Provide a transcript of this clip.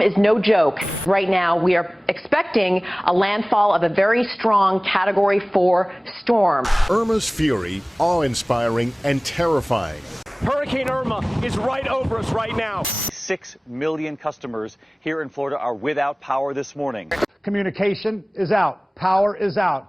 storm is no joke. Right now, we are expecting a landfall of a very strong Category 4 storm. Irma's fury, awe-inspiring and terrifying. Hurricane Irma is right over us right now. 6 million customers here in Florida are without power this morning. Communication is out. Power is out.